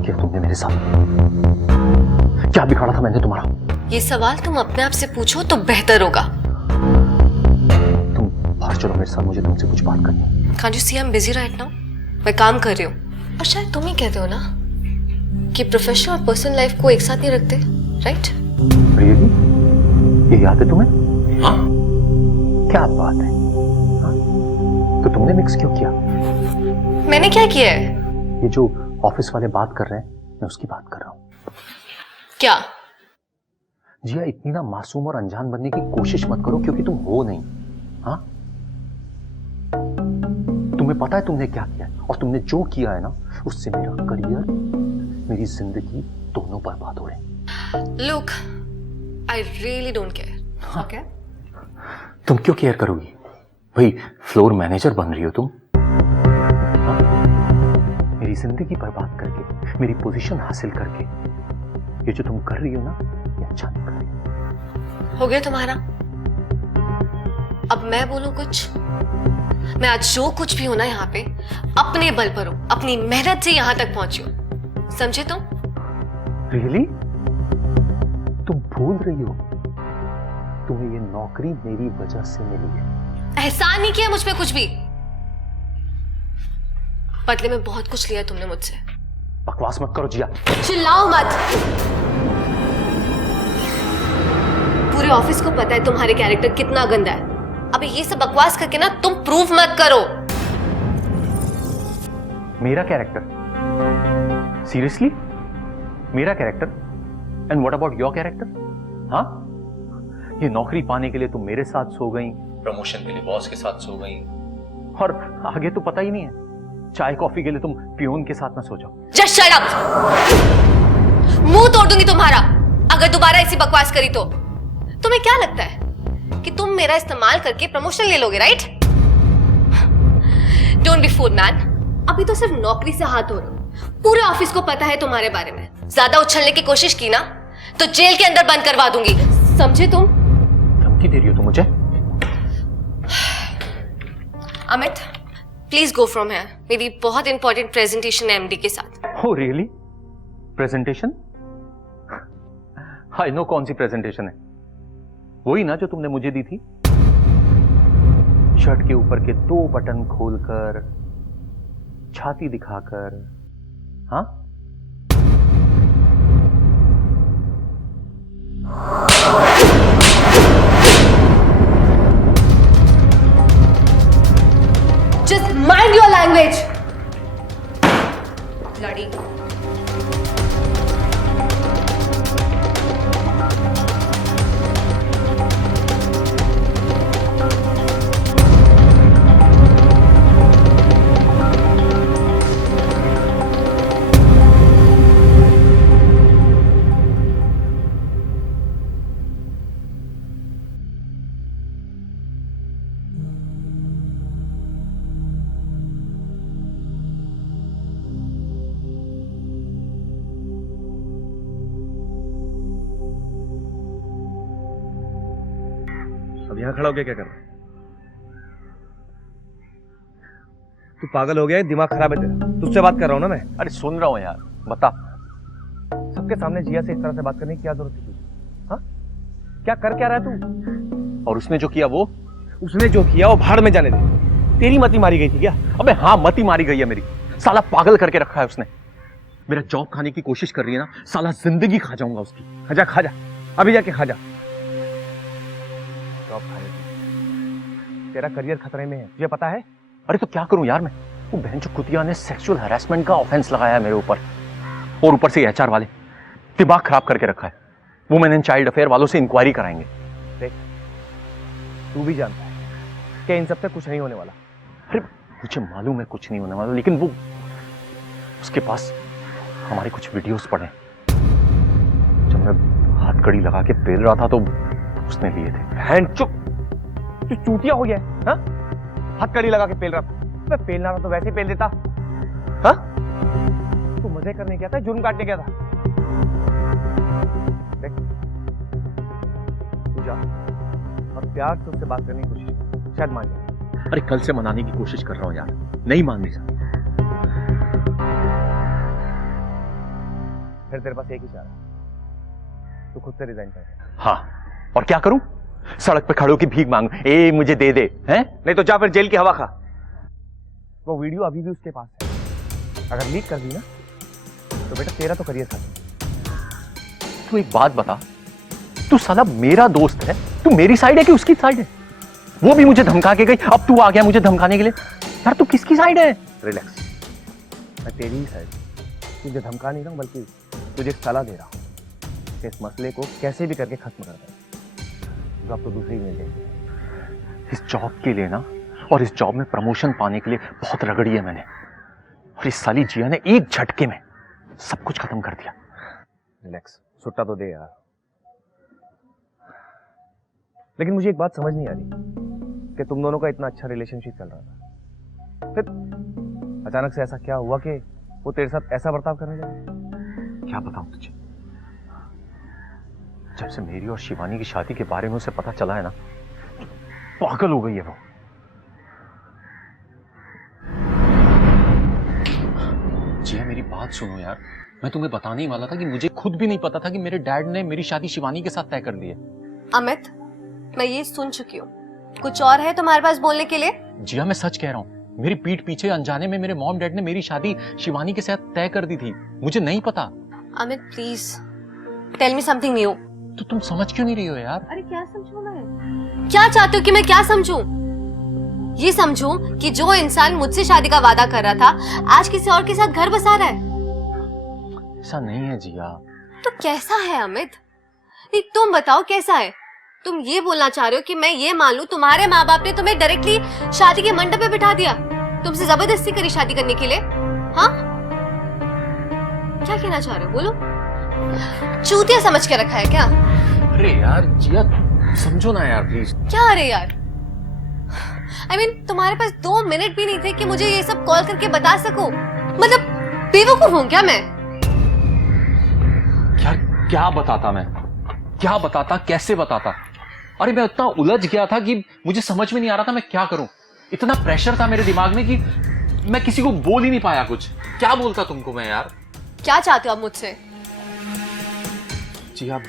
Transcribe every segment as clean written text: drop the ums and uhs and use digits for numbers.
किया तुमने मेरे साथ? क्या बिगाड़ा था मैंने तुम्हारा? ये सवाल तुम अपने आप से पूछो तो बेहतर होगा। तुम बाहर चलो मेरे साथ, मुझे तुमसे कुछ बात करनी है। Can't you see I'm busy right now? मैं काम कर रही हूँ। और शायद तुम ही कहते हो ना कि प्रोफेशनल और पर्सनल लाइफ को एक साथ नहीं रखते, राइट? Really? ये याद है तुम्हें? हाँ? क्या बात है? हाँ? तो तुमने मिक्स क्यों किया? मैंने क्या किया है? ये जो ऑफिस वाले बात कर रहे हैं, मैं उसकी बात कर रहा हूँ। क्या? जिया, इतनी ना मासूम और अनजान बनने की कोशिश मत करो, क्योंकि तुम हो नहीं। हाँ? तुम्हें पता है तुमने क्या किया है, और तुमने जो किया है ना, उससे मेरा करियर, मेरी जिंदगी दोनों बर्बाद हो रहे हैं। Look, I really don't care. Okay? तुम क्यों केयर करोगी? भाई, फ्लोर मैनेजर बन रही हो तुम। हाँ? मेरी जिंदगी बर्बाद करके, मेरी पोजीशन हासिल करके, ये जो तुम कर रही हो ना, ये अच्छा नहीं कर रही। हो गया तुम्हारा? अब मैं बोलूं कुछ? मैं आज जो कुछ भी हूं ना यहाँ पे, अपने बल पर हूं, अपनी मेहनत से यहाँ तक पहुंची हूं। समझे तुम? Really? तुम भूल रही हो, तुम्हें ये नौकरी मेरी वजह से मिली है। एहसान नहीं किया मुझ पे कुछ भी। बदले में बहुत कुछ लिया तुमने मुझसे। बकवास मत करो जिया। चिल्लाओ मत। पूरे ऑफिस को पता है तुम्हारे कैरेक्टर कितना गंदा है। अबे ये सब बकवास करके ना तुम प्रूव मत करो। मेरा कैरेक्टर? सीरियसली? मेरा character? And what about your character? हाँ? ये नौकरी पाने के लिए तुम मेरे साथ सो गई, प्रमोशन के लिए बॉस के साथ सो गई, और आगे तो पता ही नहीं है, चाय कॉफी के लिए तुम पियोन के साथ ना सो जाओ। Just shut up. मुंह तोड़ दूंगी तुम्हारा अगर दोबारा ऐसी बकवास करी तो। तुम्हें क्या लगता है कि तुम मेरा इस्तेमाल करके प्रमोशन ले लोगे, right? Don't be fool man. अभी तो सिर्फ नौकरी से हाथ धो रहा हूं। पूरे ऑफिस को पता है तुम्हारे बारे में। ज्यादा उछलने की कोशिश की ना तो जेल के अंदर बंद करवा दूंगी। समझे तुम? धमकी दे रही हो तुम मुझे? Amit, please go from here. मेरी बहुत इंपॉर्टेंट प्रेजेंटेशन है एमडी के साथ। Oh really? Presentation? I know कौन सी प्रेजेंटेशन है। वही ना जो तुमने मुझे दी थी, शर्ट के ऊपर के 2 बटन खोलकर, छाती दिखाकर। हाँ? Just mind your language. Bloody. अब यहाँ खड़ा होके क्या कर रहा है? तू पागल हो गया है? दिमाग खराब है तेरा? तुझसे बात कर रहा हूँ ना मैं। अरे सुन रहा हूं यार, बता। सबके सामने जिया से इस तरह से बात करने की क्या जरूरत थी तुझे? हाँ? क्या कर क्या रहा है तू? और उसने जो किया वो? उसने जो किया वो भाड़ में जाने दे। तेरी मती मारी गई थी क्या? अबे हाँ, मती मारी गई है मेरी। साला पागल करके रखा है उसने। मेरा जॉब खाने की कोशिश कर रही है ना, साला जिंदगी खा जाऊंगा उसकी। खा जा, अभी जाके खा जा। जॉब खाने की। तेरा करियर खतरे में है, तुझे पता है? अरे तो क्या करूं यार मैं? वो बहन जो कुतिया ने सेक्सुअल हैरेसमेंट का ऑफेंस लगाया है मेरे ऊपर, और ऊपर से एचआर वाले दिमाग खराब करके रखा है। वुमेन एंड चाइल्ड अफेयर वालों से इंक्वायरी कराएंगे। देख, तू भी जानता है कि इन सबसे कुछ नहीं होने वाला। अरे मुझे मालूम है कुछ नहीं होने वाला, लेकिन वो उसके पास हमारे कुछ वीडियोस पड़े। जब मैं हथकड़ी लगा के पेल रहा था तो उसने लिए थे। बहन चुप, तू चूतिया हो गया है? हाँ? हथकड़ी लगा के पेल रहा था। मैं पेलना था तो वैसे ही पेल देता। हाँ? तू मजे करने गया था, जुर्म काटने गया था? देख, तू जा और प्यार से उससे बात करने की कोशिश कर, शायद मान जाए। अरे कल से मनाने की कोशिश कर रहा हूं यार, नहीं मान रही। फिर तेरे पास एक ही चारा है, तू खुद से रिजाइन कर दे। हाँ, और क्या करूं? सड़क पे खड़े होकर भीख मांगू, ए मुझे दे दे, हैं? नहीं तो जा फिर जेल की हवा खा। वो वीडियो अभी भी उसके पास है, अगर लीक कर दी ना तो बेटा तेरा तो करियर खत्म। तू एक बात बता, तू साला मेरा दोस्त है, तू मेरी साइड है कि उसकी साइड है? वो भी मुझे धमका के गई, अब तू आ गया मुझे धमकाने के लिए। यार तू किसकी साइड है? रिलैक्स, मैं तेरी ही साइड, तुझे धमका नहीं रहा हूं, बल्कि तुझे एक सलाह दे रहा हूं कि इस मसले को कैसे भी करके खत्म कर दे, तो अब तो दूसरी मिल जाएगी। इस जॉब के लिए ना, और इस जॉब में प्रमोशन पाने के लिए बहुत रगड़ी है मैंने, और इस साली जिया ने एक झटके में सब कुछ खत्म कर दिया। रिलैक्स, सुट्टा तो दे यार। लेकिन मुझे एक बात समझ नहीं आ रही कि तुम दोनों का इतना अच्छा रिलेशनशिप चल रहा था, फिर अचानक से ऐसा क्या हुआ कि वो तेरे साथ ऐसा बर्ताव करने लगे? क्या बताऊं तुझे, जब से मेरी और शिवानी की शादी के बारे में उसे पता चला है ना, पागल हो गई है वो। जिया मेरी बात सुनो यार, मैं तुम्हें बताने ही वाला था कि मुझे खुद भी नहीं पता था कि मेरे डैड ने मेरी शादी शिवानी के साथ तय कर दी है। अमित, मैं ये सुन चुकी हूँ, कुछ और है तुम्हारे पास बोलने के लिए? जिया मैं सच कह रहा हूँ, मेरी पीठ पीछे अनजाने में मेरे मॉम डैड ने मेरी शादी शिवानी के साथ तय कर दी थी, मुझे नहीं पता। Amit please tell me something new. तो तुम समझ क्यों नहीं रही हो यार? अरे क्या समझूं मैं? क्या चाहते हो कि मैं क्या समझूं? ये समझूं कि जो इंसान मुझसे शादी का वादा कर रहा था आज किसी और के साथ घर बसा रहा है। ऐसा नहीं है जिया। तो कैसा है अमित? नहीं तुम बताओ कैसा है? तुम ये बोलना चाह रहे हो कि मैं ये मान लूं तुम्हारे माँ बाप ने तुम्हें डायरेक्टली शादी के मंडप पे बिठा दिया, तुमसे जबरदस्ती करी शादी करने के लिए? हाँ, क्या कहना चाह रहे हो बोलो? चूतिया समझ के रखा है क्या? अरे यार जिया समझो ना यार प्लीज। क्या अरे यार? I mean, तुम्हारे पास 2 मिनट भी नहीं थे कि मुझे ये सब कॉल करके बता सको? मतलब बेवकूफ हूं क्या मैं? क्या बताता मैं? क्या बताता, कैसे बताता? अरे मैं इतना उलझ गया था कि मुझे समझ में नहीं आ रहा था मैं क्या करूं। इतना प्रेशर था मेरे दिमाग में कि मैं किसी को बोल ही नहीं पाया कुछ। क्या बोलता तुमको मैं यार? क्या चाहते हो आप मुझसे? जी अब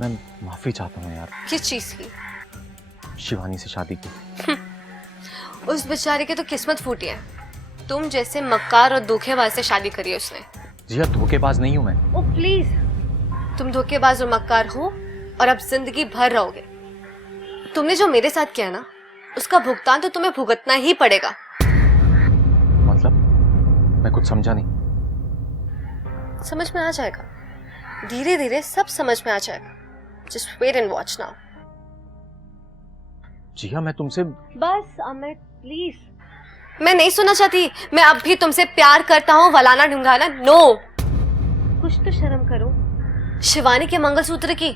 मैं माफी चाहता हूँ यार। किस चीज की? शिवानी से शादी की। उस बेचारे की तो किस्मत फूटी है, तुम जैसे मक्कार और धोखेबाज से शादी करी है उसने। जी धोखेबाज नहीं हूं मैं। ओ प्लीज, तुम धोखेबाज और मक्कार हो और अब जिंदगी भर रहोगे। तुमने जो मेरे साथ किया ना, उसका भुगतान तो तुम्हें भुगतना ही पड़ेगा। मतलब मैं कुछ समझा नहीं। समझ में आ जाएगा, धीरे धीरे सब समझ में आ जाएगा। Just wait and watch now. जी हाँ मैं तुमसे बस अमित प्लीज, मैं नहीं सुनना चाहती। मैं अब भी तुमसे प्यार करता हूँ, वलाना ढूंढाना नो। कुछ तो शर्म करो शिवानी के मंगलसूत्र की।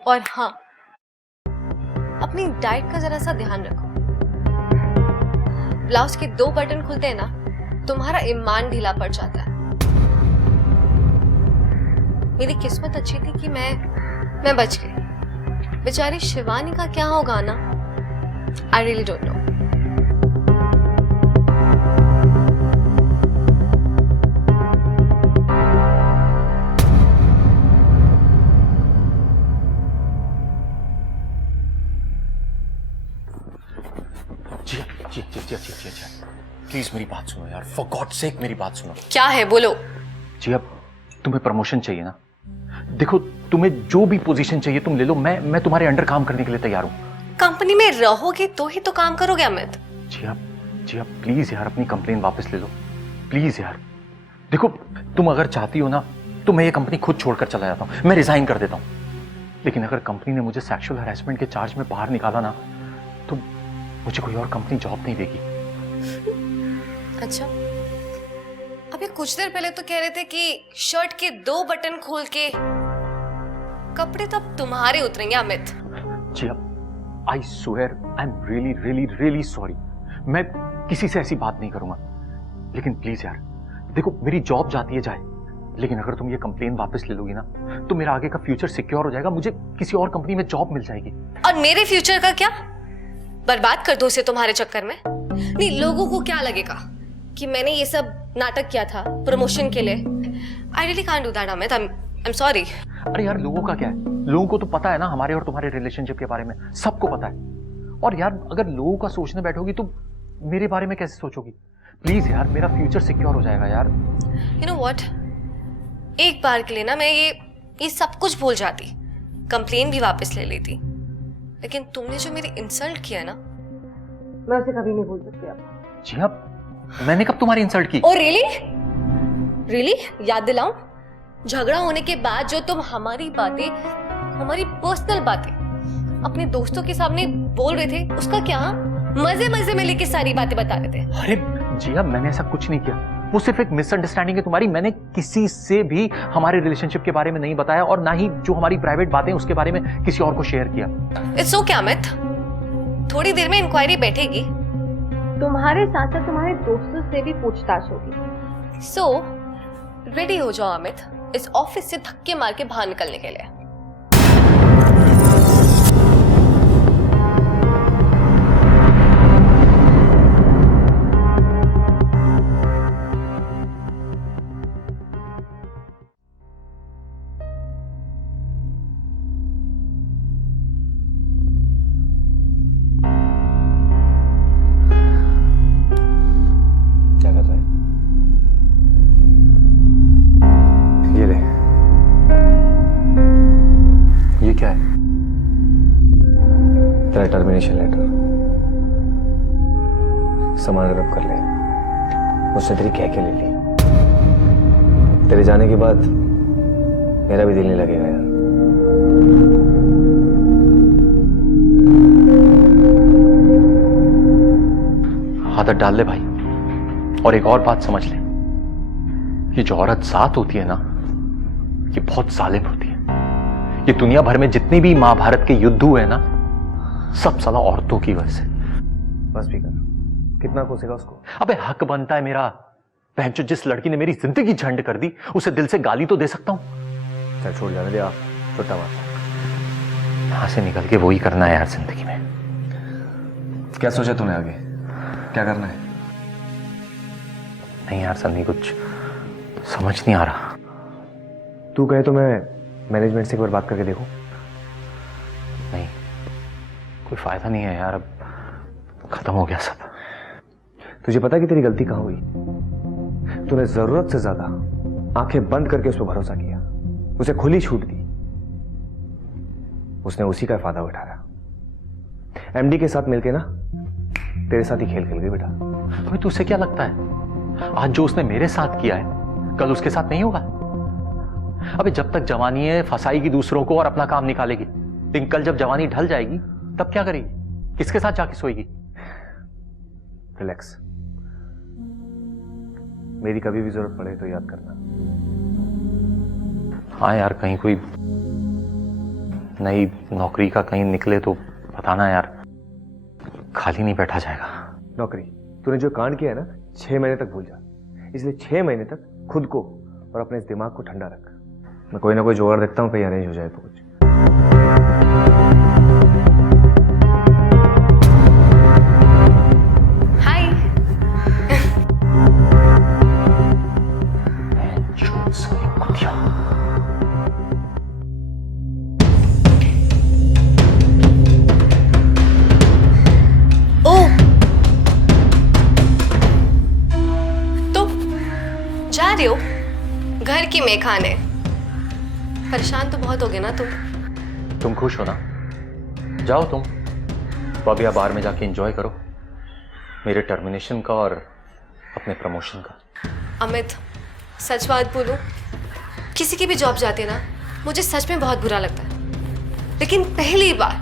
और हाँ, अपनी डाइट का जरा सा ध्यान रखो। ब्लाउज के 2 बटन खुलते हैं ना, तुम्हारा ईमान ढीला पड़ जाता है। मेरी किस्मत अच्छी थी कि मैं बच गई। बेचारी शिवानी का क्या होगा ना, आई रियली डोंट नो। जी प्लीज मेरी बात सुनो यार, फॉर गॉड सेक मेरी बात सुनो। क्या है बोलो? जी अब तुम्हें प्रमोशन चाहिए ना, देखो तुम्हें जो भी पोजीशन चाहिए तुम ले लो, मैं तुम्हारे अंडर काम करने के लिए तैयार हूँ। कंपनी में रहोगे तो ही तो काम करोगे अमित। जी अब प्लीज यार अपनी कंप्लेन वापस ले लो प्लीज यार। देखो तुम अगर चाहती हो ना तो मैं ये कंपनी खुद छोड़कर चला जाता हूँ, मैं रिजाइन कर देता हूँ। लेकिन अगर कंपनी ने मुझे सेक्सुअल हैरेसमेंट के चार्ज में बाहर निकाला ना तो मुझे कोई और कंपनी जॉब नहीं देगी। अच्छा, अभी कुछ देर पहले तो कह रहे थे कि शर्ट के 2 बटन खोल के कपड़े तो अब तुम्हारे उतरेंगे अमित। जी अब I swear I am really really really sorry. मैं किसी से ऐसी बात नहीं करूंगा, लेकिन प्लीज यार देखो मेरी जॉब जाती है जाए, लेकिन अगर तुम ये कंप्लेन वापस ले लोगी ना तो मेरा आगे का फ्यूचर सिक्योर हो जाएगा, मुझे किसी और कंपनी में जॉब मिल जाएगी। और मेरे फ्यूचर का क्या? बर्बाद कर दो उसे तुम्हारे चक्कर में? नहीं, लोगों को क्या लगेगा कि मैंने ये सब नाटक किया था प्रमोशन के लिए? I really can't do that Amit, I am sorry. अरे यार लोगों का क्या है, लोगों को तो पता है ना हमारे और तुम्हारे रिलेशनशिप के बारे में, सबको पता है। और यार अगर लोगों का सोचने बैठोगी तो मेरे बारे में कैसे सोचोगी? प्लीज यार, मेरा फ्यूचर सिक्योर हो जाएगा यार। यू नो व्हाट, एक बार के लिए ना मैं ये सब कुछ भूल जाती, कंप्लेन भी वापस ले लेती, लेकिन तुमने जो मेरी इंसल्ट किया ना, मैं उसे कभी नहीं भूल सकती अब। जी हाँ, मैंने कब तुम्हारी इंसल्ट की? Oh really? रियली? याद दिलाऊं? झगड़ा होने के बाद जो तुम हमारी बातें, हमारी पर्सनल बातें अपने दोस्तों के सामने बोल रहे थे, उसका क्या? मजे मजे में लेके सारी बातें बता रहे थे। अरे जी हाँ, मैंने ऐसा कुछ नहीं किया, वो सिर्फ एक मिसअंडरस्टैंडिंग है तुम्हारी। मैंने किसी से भी हमारे रिलेशनशिप के बारे में नहीं बताया और ना ही जो हमारी प्राइवेट बातें उसके बारे में किसी और को शेयर किया। इट्स ओके अमित, थोड़ी देर में इंक्वायरी बैठेगी, तुम्हारे साथ साथ तुम्हारे दोस्तों से भी पूछताछ होगी। सो रेडी हो जाओ अमित, इस ऑफिस से धक्के मार के बाहर निकलने के लिए। क्या कर रहा है? ये ले। ये क्या है? तेरा टर्मिनेशन लेटर। सामान रद्द कर ले, मुझसे तेरी कह के ले ली। तेरे जाने के बाद मेरा भी दिल नहीं लगेगा यार। आदत डाल ले भाई, और एक और बात समझ ले, ये जो औरत जात होती है ना, ये बहुत जालिम होती है। ये दुनिया भर में जितने भी महाभारत के युद्ध हुए हैं ना, सब साला औरतों की वजह से। बस भी कर, कितना कोसेगा उसको? अबे हक बनता है मेरा। बहनचोद, जिस लड़की ने मेरी जिंदगी झंड कर दी, उसे दिल से गाली तो दे सकता हूं। चल छोड़ जाने दे, आप छोटा मार। यहां से निकल के वही करना है यार जिंदगी में। क्या सोचा तूने आगे, क्या करना है? नहीं यार सन्नी, कुछ समझ नहीं आ रहा। तू कहे तो मैं मैनेजमेंट से एक बार बात करके देखूं? नहीं, कोई फायदा नहीं है यार, अब खत्म हो गया सब। तुझे पता कि तेरी गलती कहां हुई? तूने जरूरत से ज्यादा आंखें बंद करके उस पर भरोसा किया, उसे खुली छूट दी। उसने उसी का फायदा उठाया। एमडी के साथ मिलके ना तेरे साथ ही खेल खेल गई बेटा। अबे तुझसे क्या लगता है, आज जो उसने मेरे साथ किया है कल उसके साथ नहीं होगा? अबे जब तक जवानी है फंसाएगी दूसरों को और अपना काम निकालेगी, लेकिन कल जब जवानी ढल जाएगी तब क्या करेगी? किसके साथ जाके सोएगी? रिलैक्स, मेरी कभी भी जरूरत पड़े तो याद करना। हाँ यार, कहीं कोई नई नौकरी का कहीं निकले तो बताना यार, खाली नहीं बैठा जाएगा। नौकरी? तूने जो कांड किया है ना, 6 महीने तक भूल जा। इसलिए 6 महीने तक खुद को और अपने इस दिमाग को ठंडा रख। मैं कोई ना कोई जुगाड़ देखता हूँ, कहीं अरेंज हो जाए तो कुछ। हाय। ओ, तो जा रहे हो घर की मैं खाने? परेशान तो बहुत हो गए ना तुम खुश हो ना? जाओ तुम तो अभी आप बाहर में जाके एंजॉय करो, मेरे टर्मिनेशन का और अपने प्रमोशन का। अमित, सच बात बोलूं, किसी की भी जॉब जाती है ना, मुझे सच में बहुत बुरा लगता है, लेकिन पहली बार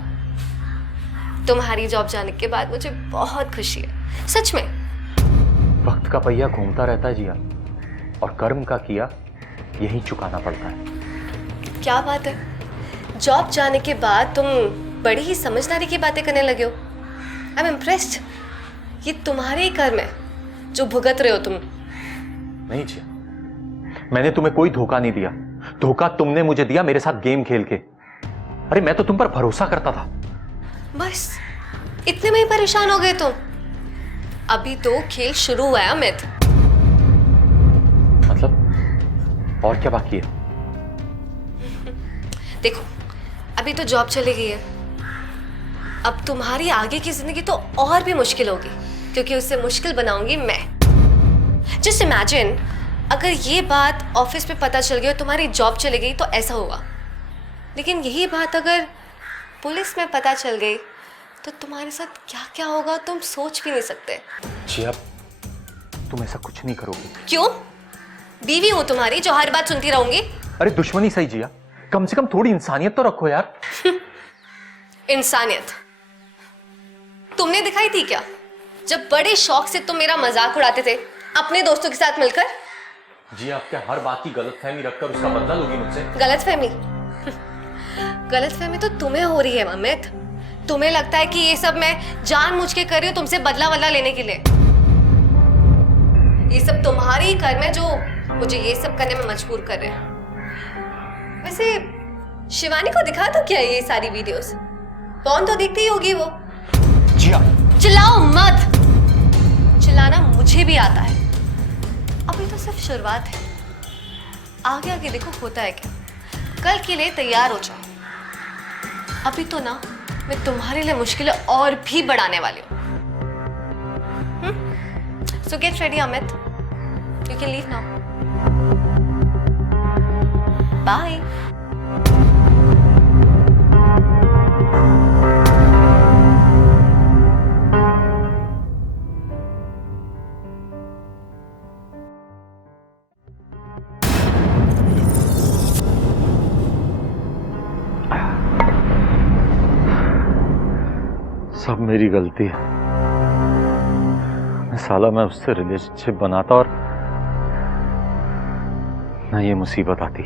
तुम्हारी जॉब जाने के बाद मुझे बहुत खुशी है, सच में। वक्त का पहिया घूमता रहता है जिया, और कर्म का किया यही चुकाना पड़ता है। क्या बात है, जॉब जाने के बाद तुम बड़ी ही समझदारी की बातें करने लगे हो। I am impressed. ये तुम्हारे ही कर्म है जो भुगत रहे हो तुम। नहीं जिया, मैंने तुम्हें कोई धोखा नहीं दिया, धोखा तुमने मुझे दिया मेरे साथ गेम खेल के। अरे मैं तो तुम पर भरोसा करता था। बस इतने में ही परेशान हो गए तुम? अभी तो खेल शुरू हुआ है अमित। मतलब और क्या बाकी है? देखो अभी तो जॉब चली गई है, अब तुम्हारी आगे की जिंदगी तो और भी मुश्किल होगी, क्योंकि उससे मुश्किल बनाऊंगी मैं। जस्ट इमेजिन अगर ये बात ऑफिस में पता चल गई और तुम्हारी जॉब चली गई तो ऐसा होगा, लेकिन यही बात अगर पुलिस में पता चल गई तो तुम्हारे साथ क्या क्या होगा तुम सोच भी नहीं सकते। जी अब तुम ऐसा कुछ नहीं करोगी। क्यों? बीवी हूं तुम्हारी जो हर बात सुनती रहूंगी? अरे दुश्मनी सही जिया, कम से कम थोड़ी इंसानियत तो रखो यार। इंसानियत तुमने दिखाई थी क्या जब बड़े शौक से तुम मेरा मजाक उड़ाते थे अपने दोस्तों के साथ मिलकर? जी आप क्या हर बात की गलतफहमी रखकर उसका बदला लोगी मुझसे? गलतफहमी? गलतफहमी तो तुम्हें हो रही है अमित। तुम्हें लगता है कि ये सब मैं जानबूझ के कर रही हूँ तुमसे बदला लेने के लिए। ये सब तुम्हारी ही कर्म है जो मुझे ये सब करने में मजबूर कर रहे हैं। वैसे शिवानी को दिखा तो क्या ये सारी वीडियोस? कौन तो देखती ही होगी वो। जिया चिल्लाओ मत, चिल्लाना मुझे भी आता है। अभी तो सिर्फ शुरुआत है, आगे आगे देखो होता है क्या। कल के लिए तैयार हो जाओ। अभी तो ना मैं तुम्हारे लिए मुश्किलें और भी बढ़ाने वाली हूँ। So get ready Amit, you can leave now. Bye. सब मेरी गलती है। साला मैं उससे रिलेशनशिप बनाता और ना ये मुसीबत आती।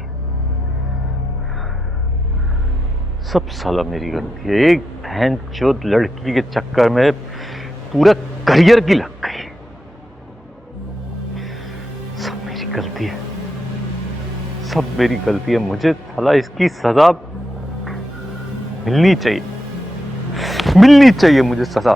सब साला मेरी गलती है। एक बहनचोद लड़की के चक्कर में पूरा करियर की लग गई। सब मेरी गलती है, सब मेरी गलती है। मुझे साला इसकी सजा मिलनी चाहिए, मिलनी चाहिए मुझे सजा।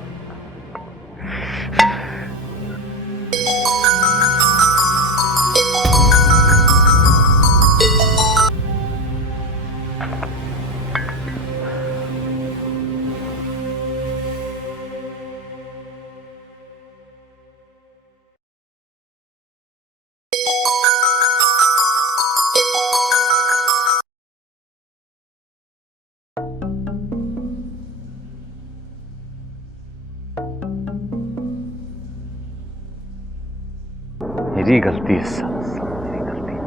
मेरी गलती है, सब मेरी गलती है,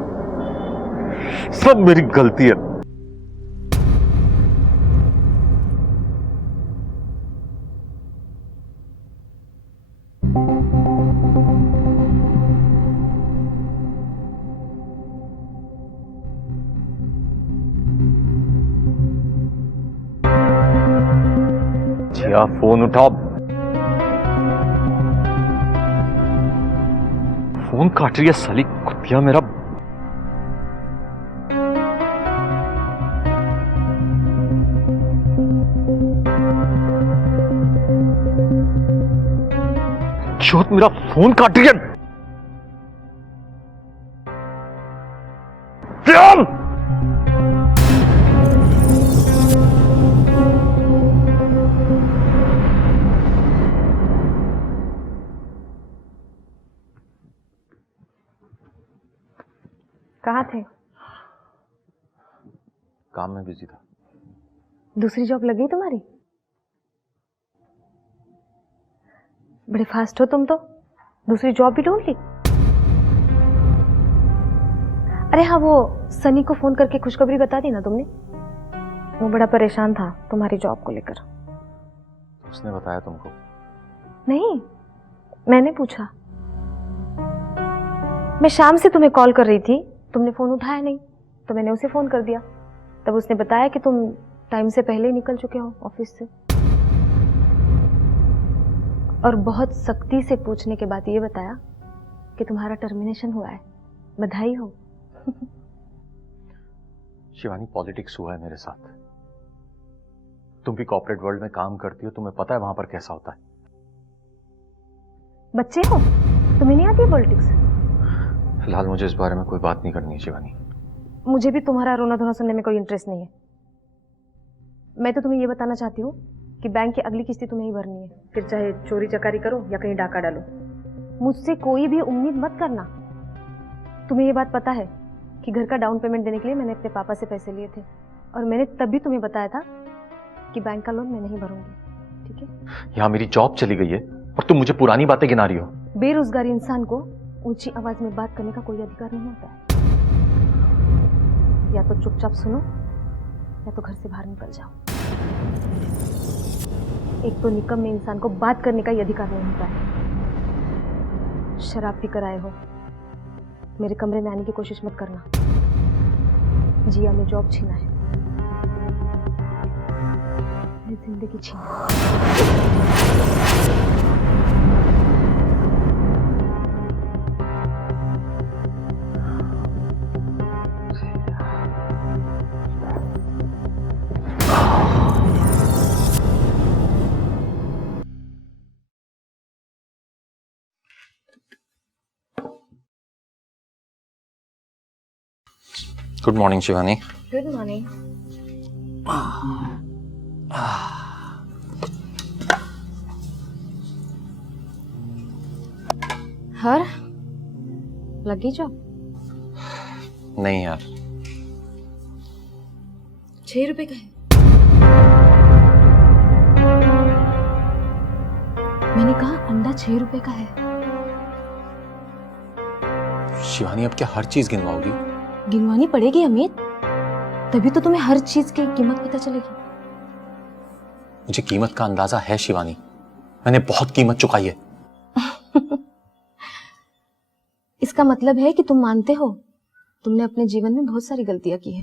सब मेरी गलती है। जिया फोन उठाओ। फोन काट रही है साली कुत्तिया मेरा। चोट मेरा फोन काट रही है। श्याम! कहाँ थे? काम में बिजी था। दूसरी जॉब लगी तुम्हारी? बड़े फास्ट हो तुम तो, दूसरी जॉब भी ढूंढ ली। अरे हाँ, वो सनी को फोन करके खुशखबरी बता दी ना तुमने? वो बड़ा परेशान था तुम्हारी जॉब को लेकर। उसने बताया तुमको? नहीं, मैंने पूछा। मैं शाम से तुम्हें कॉल कर रही थी, तुमने फोन उठाया नहीं, तो मैंने उसे फोन कर दिया। तब उसने बताया कि तुम टाइम से पहले ही निकल चुके हो ऑफिस से, और बहुत सख्ती से पूछने के बाद ये बताया कि तुम्हारा टर्मिनेशन हुआ है। बधाई हो। शिवानी, पॉलिटिक्स हुआ है मेरे साथ। तुम भी कॉर्पोरेट वर्ल्ड में काम करती हो, तुम्हें पता है वहां पर कैसा होता है। बच्चे हो, तुम्हें नहीं आती पॉलिटिक्स? फिलहाल मुझे इस बारे में कोई बात नहीं करनी है शिवानी। मुझे भी तुम्हारा रोना धोना सुनने में कोई इंटरेस्ट नहीं है। मैं तो तुम्हें ये बताना चाहती हूँ कि बैंक की अगली किस्ती तुम्हें ही भरनी है, फिर चाहे चोरी चकारी करो या कहीं डाका डालो। मुझसे कोई भी उम्मीद मत करना। तुम्हें ये बात पता है कि घर का डाउन पेमेंट देने के लिए मैंने अपने पापा से पैसे लिए थे, और मैंने तब भी तुम्हें बताया था कि बैंक का लोन मैं नहीं भरूंगी, ठीक है? यहाँ मेरी जॉब चली गई है और तुम मुझे पुरानी बातें गिना रही हो। बेरोजगार इंसान को ऊंची आवाज में बात करने का कोई अधिकार नहीं होता है। या तो चुपचाप सुनो या तो घर से बाहर निकल जाओ। एक तो निकम्मे इंसान को बात करने का ही अधिकार नहीं होता है। शराब पीकर आए हो, मेरे कमरे में आने की कोशिश मत करना। जिया ने जॉब छीना है, मेरी जिंदगी छीना है। Good morning Shivani. Good morning. हर लगी जॉब? नहीं यार, 6 रुपए का है। मैंने कहा अंडा 6 रुपए का है। शिवानी अब क्या हर चीज गिनवाओगी? गिनवानी पड़ेगी अमित, तभी तो तुम्हें हर चीज की कीमत पता चलेगी। मुझे कीमत का अंदाजा है शिवानी, मैंने बहुत कीमत चुकाई है। इसका मतलब है कि तुम मानते हो तुमने अपने जीवन में बहुत सारी गलतियां की है,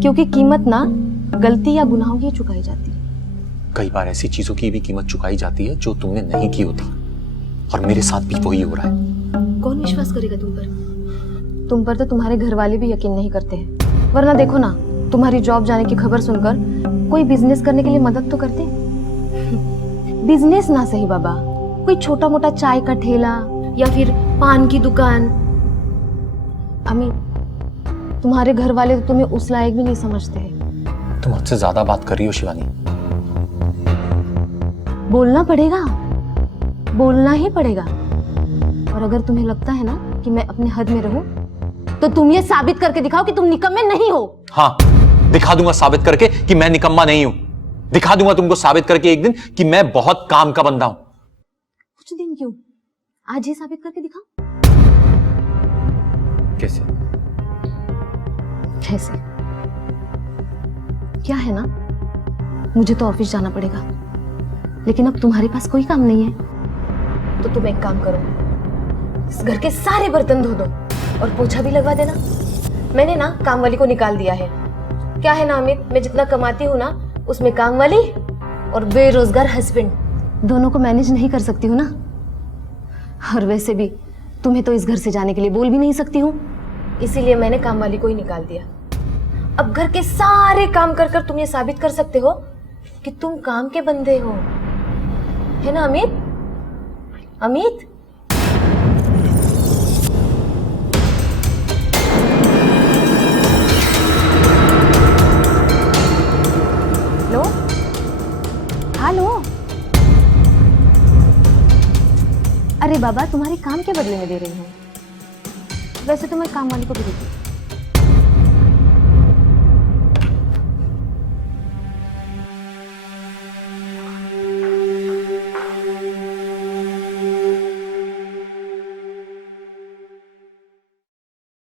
क्योंकि कीमत ना गलती या गुनाहों की चुकाई जाती है। कई बार ऐसी चीजों की भी कीमत चुकाई जाती है जो तुमने नहीं की होती, और मेरे साथ भी वही हो रहा है। कौन विश्वास करेगा तुम पर? तुम पर तो तुम्हारे घर वाले भी यकीन नहीं करते हैं। वरना देखो ना, तुम्हारी जॉब जाने की खबर सुनकर कोई बिजनेस करने के लिए मदद तो करते। बिजनेस ना सही बाबा, कोई छोटा मोटा चाय का ठेला या फिर पान की दुकान। अमित, तुम्हारे घर वाले तो तुम्हें उस लायक भी नहीं समझते हैं। तुम मुझसे ज्यादा बात कर रही हो शिवानी। बोलना पड़ेगा, बोलना ही पड़ेगा। और अगर तुम्हें लगता है ना कि मैं अपने हद में रहूं, तो तुम ये साबित करके दिखाओ कि तुम निकम्मे नहीं हो। हाँ, दिखा दूंगा साबित करके कि मैं निकम्मा नहीं हूं। दिखा दूंगा तुमको साबित करके एक दिन कि मैं बहुत काम का बंदा हूं। कुछ दिन क्यों, आज ही साबित करके दिखाओ। कैसे? कैसे? क्या है ना, मुझे तो ऑफिस जाना पड़ेगा, लेकिन अब तुम्हारे पास कोई काम नहीं है, तो तुम एक काम करो, इस घर के सारे बर्तन धो दो और पोछा भी लगवा देना। मैंने ना काम वाली को निकाल दिया है। क्या है ना अमित, मैं जितना कमाती हूँ ना, उसमें काम वाली और बेरोजगार हस्बैंड दोनों को मैनेज नहीं कर सकती हूँ ना। और वैसे भी तुम्हें तो इस घर से जाने के लिए बोल भी नहीं सकती हूँ, इसीलिए मैंने काम वाली को ही निकाल दिया। अब घर के सारे काम कर कर तुम ये साबित कर सकते हो कि तुम काम के बंदे हो, है ना अमित? अमित, लो, हेलो। अरे बाबा, तुम्हारे काम के बदले में दे रही हूँ। वैसे तो मैं काम वाली को भी देती हूँ।